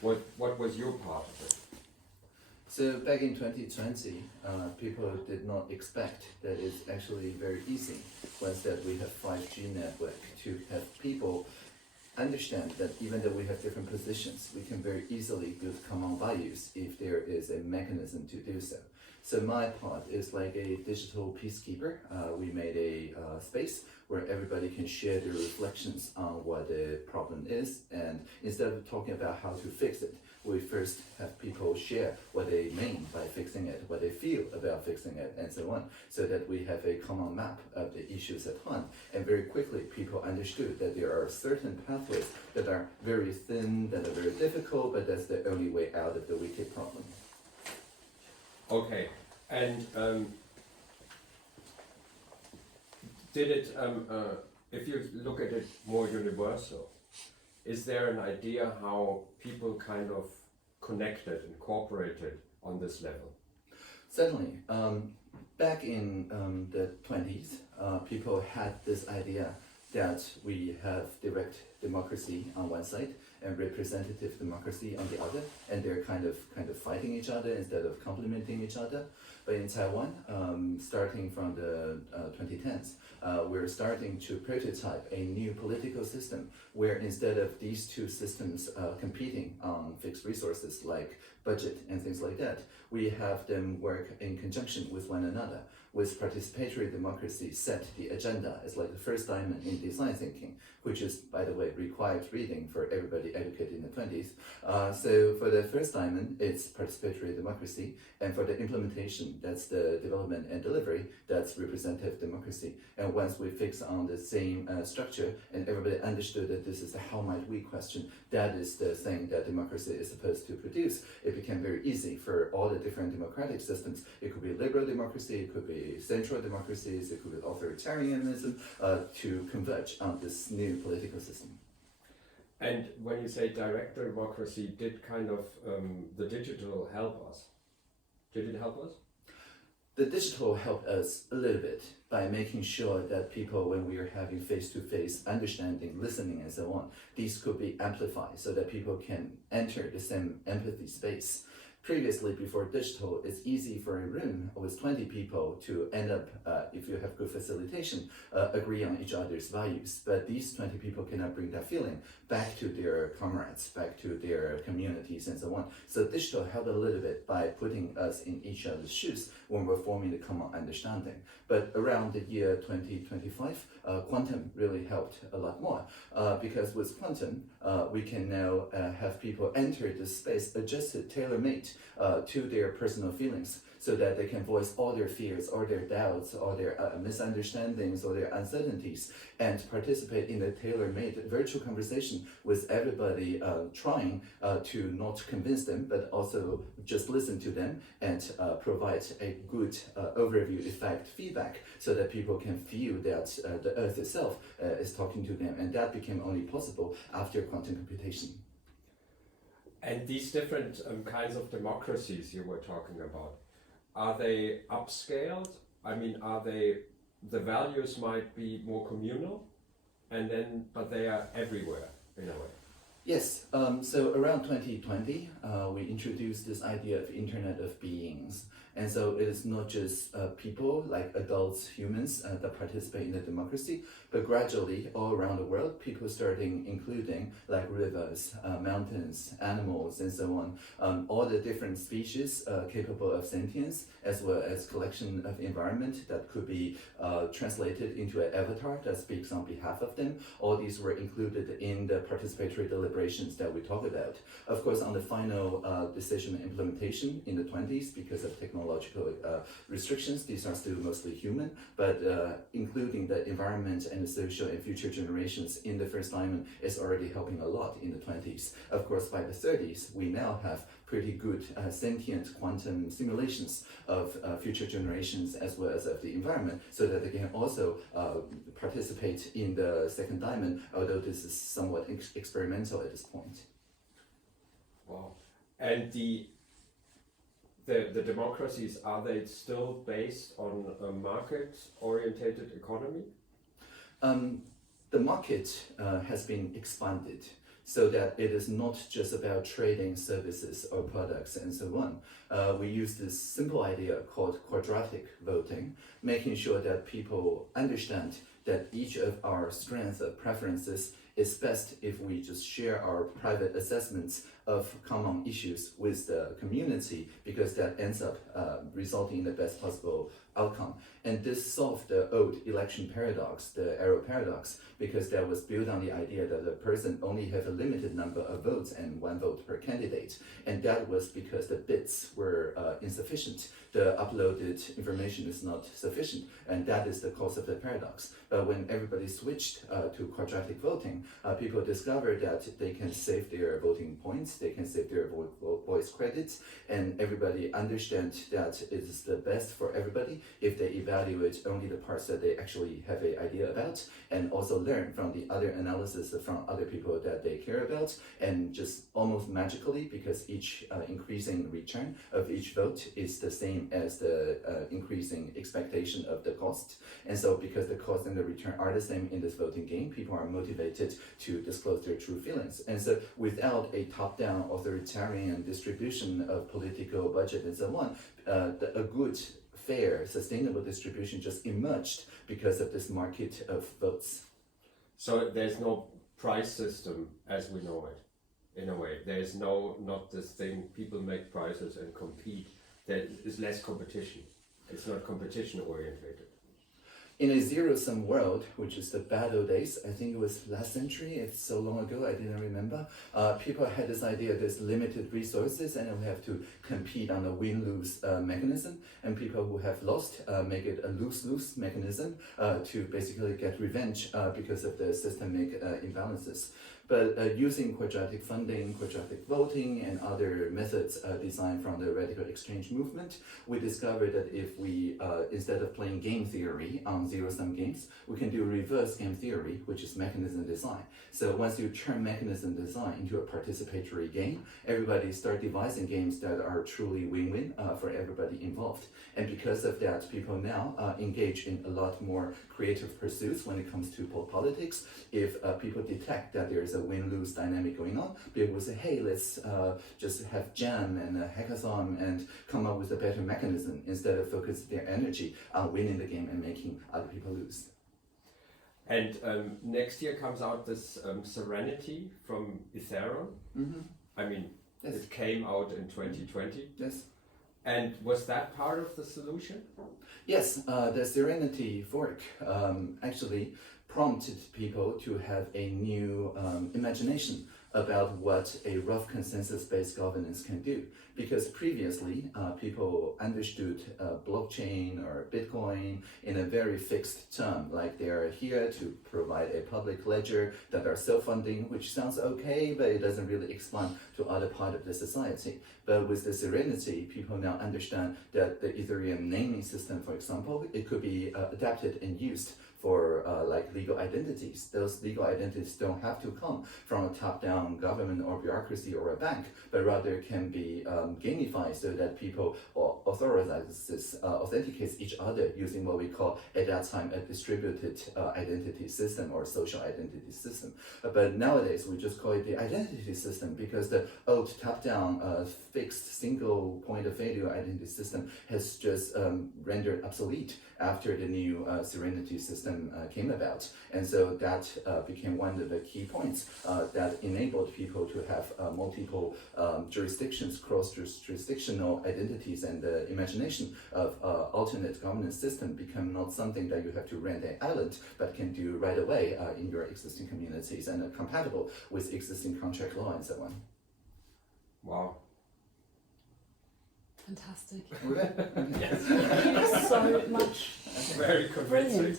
What was your part of it? So back in 2020, people did not expect that it's actually very easy once that we have 5G network to have people understand that even though we have different positions, we can very easily build common values if there is a mechanism to do so. So my part is like a digital peacekeeper. We made a space where everybody can share their reflections on what the problem is, and instead of talking about how to fix it, we first have people share what they mean by fixing it, what they feel about fixing it, and so on, so that we have a common map of the issues at hand. And very quickly, people understood that there are certain pathways that are very thin, that are very difficult, but that's the only way out of the wicked problem. Okay, and did it, if you look at it more universal, is there an idea how people kind of connected and cooperated on this level? Certainly. Back in the 20s, people had this idea that we have direct democracy on one side and representative democracy on the other, and they're kind of fighting each other instead of complementing each other. But in Taiwan, starting from the 2010s, we're starting to prototype a new political system where instead of these two systems competing on fixed resources like budget and things like that, we have them work in conjunction with one another. With participatory democracy set the agenda as like the first diamond in design thinking, which is, by the way, required reading for everybody educated in the 20s. So for the first diamond, it's participatory democracy, and for the implementation, that's the development and delivery, that's representative democracy. And once we fix on the same structure, and everybody understood that this is the how might we question, that is the thing that democracy is supposed to produce, it became very easy for all the different democratic systems. It could be liberal democracy, it could be central democracies, it could be authoritarianism, to converge on this new political system. And when you say direct democracy, did kind of the digital help us? Did it help us? The digital helped us a little bit by making sure that people, when we are having face-to-face understanding, listening, and so on, these could be amplified so that people can enter the same empathy space. Previously, before digital, it's easy for a room with 20 people to end up, if you have good facilitation, agree on each other's values. But these 20 people cannot bring that feeling back to their comrades, back to their communities, and so on. So digital helped a little bit by putting us in each other's shoes when we're forming the common understanding. But around the year 2025, quantum really helped a lot more, because with quantum, we can now have people enter the space adjusted, tailor-made to their personal feelings, so that they can voice all their fears, or their doubts, or their misunderstandings, or their uncertainties, and participate in a tailor-made virtual conversation with everybody, trying to not convince them, but also just listen to them and provide a good overview effect feedback, so that people can feel that the Earth itself is talking to them, and that became only possible after quantum computation. And these different kinds of democracies you were talking about, are they upscaled? I mean, are they, the values might be more communal, but they are everywhere in a way? Yes, so around 2020, we introduced this idea of Internet of Beings. And so it is not just people, like adults, humans, that participate in the democracy, but gradually all around the world, people starting including like rivers, mountains, animals, and so on, all the different species capable of sentience, as well as collection of environment that could be translated into an avatar that speaks on behalf of them. All these were included in the participatory deliberations that we talk about. Of course, on the final decision implementation in the 20s, because of technological restrictions, these are still mostly human, but including the environment and the social and future generations in the first diamond is already helping a lot in the 20s. Of course, by the 30s, we now have pretty good sentient quantum simulations of future generations as well as of the environment, so that they can also participate in the second diamond, although this is somewhat experimental at this point. Wow. And the democracies, are they still based on a market-orientated economy? The market has been expanded. so that it is not just about trading services or products and so on. We use this simple idea called quadratic voting, making sure that people understand that each of our strengths or preferences is best if we just share our private assessments of common issues with the community, because that ends up resulting in the best possible outcome. And this solved the old election paradox, the arrow paradox, because that was built on the idea that a person only have a limited number of votes and 1 vote per candidate. And that was because the bits were insufficient. The uploaded information is not sufficient, and that is the cause of the paradox. But when everybody switched to quadratic voting, people discovered that they can save their voting points, they can save their voice credits, and everybody understands that it is the best for everybody if they evaluate only the parts that they actually have an idea about, and also learn from the other analysis from other people that they care about, and just almost magically, because each increasing return of each vote is the same as the increasing expectation of the cost. And so because the cost and the return are the same in this voting game, people are motivated to disclose their true feelings. And so without a top-down authoritarian distribution of political budget and so on, a good, fair, sustainable distribution just emerged because of this market of votes. So there's no price system as we know it, in a way. There's not this thing, people make prices and compete. There is less competition. It's not competition oriented. In a zero-sum world, which is the bad old days, I think it was last century, it's so long ago, I didn't remember, people had this idea there's limited resources and we have to compete on a win-lose mechanism, and people who have lost make it a lose-lose mechanism to basically get revenge because of the systemic imbalances. But using quadratic funding, quadratic voting, and other methods designed from the radical exchange movement, we discovered that if we, instead of playing game theory on zero-sum games, we can do reverse game theory, which is mechanism design. So once you turn mechanism design into a participatory game, everybody start devising games that are truly win-win for everybody involved. And because of that, people now engage in a lot more creative pursuits when it comes to politics. If people detect that there is a win-lose dynamic going on, people will say, hey, let's just have jam and a hackathon and come up with a better mechanism instead of focus their energy on winning the game and making other people lose. And next year comes out this Serenity from Ethereum. Mm-hmm. I mean, yes. It came out in 2020. Yes. And was that part of the solution? Yes, the Serenity fork actually prompted people to have a new imagination about what a rough consensus-based governance can do. Because previously, people understood blockchain or Bitcoin in a very fixed term, like they are here to provide a public ledger that are self-funding, which sounds okay, but it doesn't really expand to other part of the society. But with the Serenity, people now understand that the Ethereum naming system, for example, it could be adapted and used for like legal identities. Those legal identities don't have to come from a top-down government or bureaucracy or a bank, but rather can be gamified so that people authenticates each other using what we call at that time a distributed identity system or social identity system. But nowadays we just call it the identity system because the old top-down fixed single point of failure identity system has just rendered obsolete after the new Serenity system came about. And so that became one of the key points that enabled people to have multiple jurisdictions, cross-jurisdictional identities, and the imagination of alternate governance system become not something that you have to rent an island, but can do right away in your existing communities and are compatible with existing contract law and so on. Wow. Fantastic. Okay. Yes. Thank you so much. Very convincing. Brilliant.